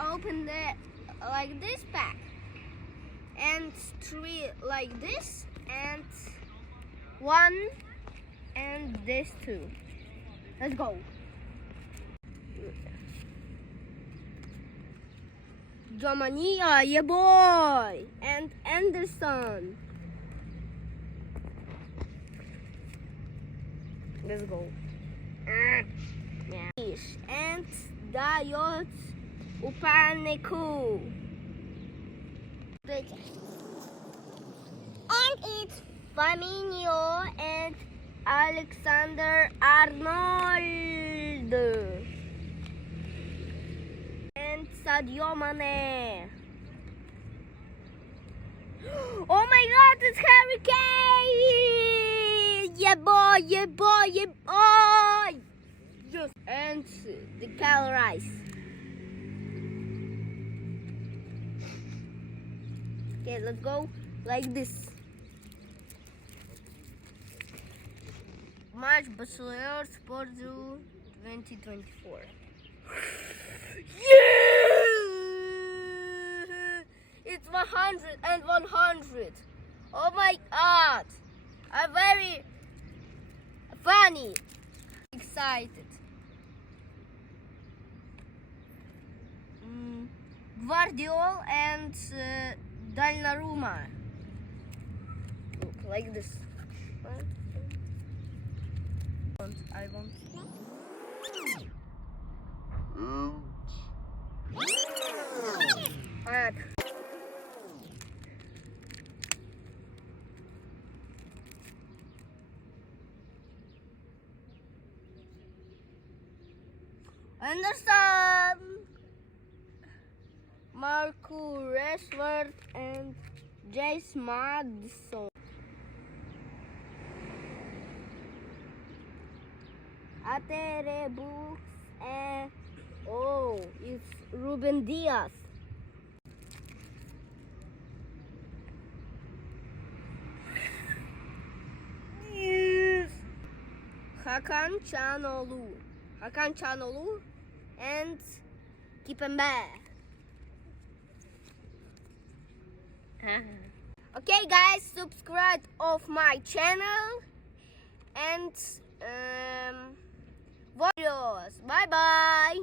open it like this pack, and 3 like this, and 1 and this 2. Let's go. Germania, yeah boy, and Anderson. Let's go. And Dayot Upaniku. And it's Firmino and Alexander Arnold. And Sadio Mane. Oh my God, it's Harry Kane! Yeah boy, yeah boy, yeah boy! Just and the Cal Rice. Okay, let's go like this. March Barcelona Sportzu 2024. Yeah! It's 100 and 100. Oh my God! I'm very funny, excited. Guardiola and Donnarumma. Look, like this. I want. Anderson, Marco Rashford, and Jace Madison. Atere books and it's Ruben Diaz. Yes. Hakan Chanolu and Kipembe. Okay guys, subscribe of my channel and videos. Bye bye.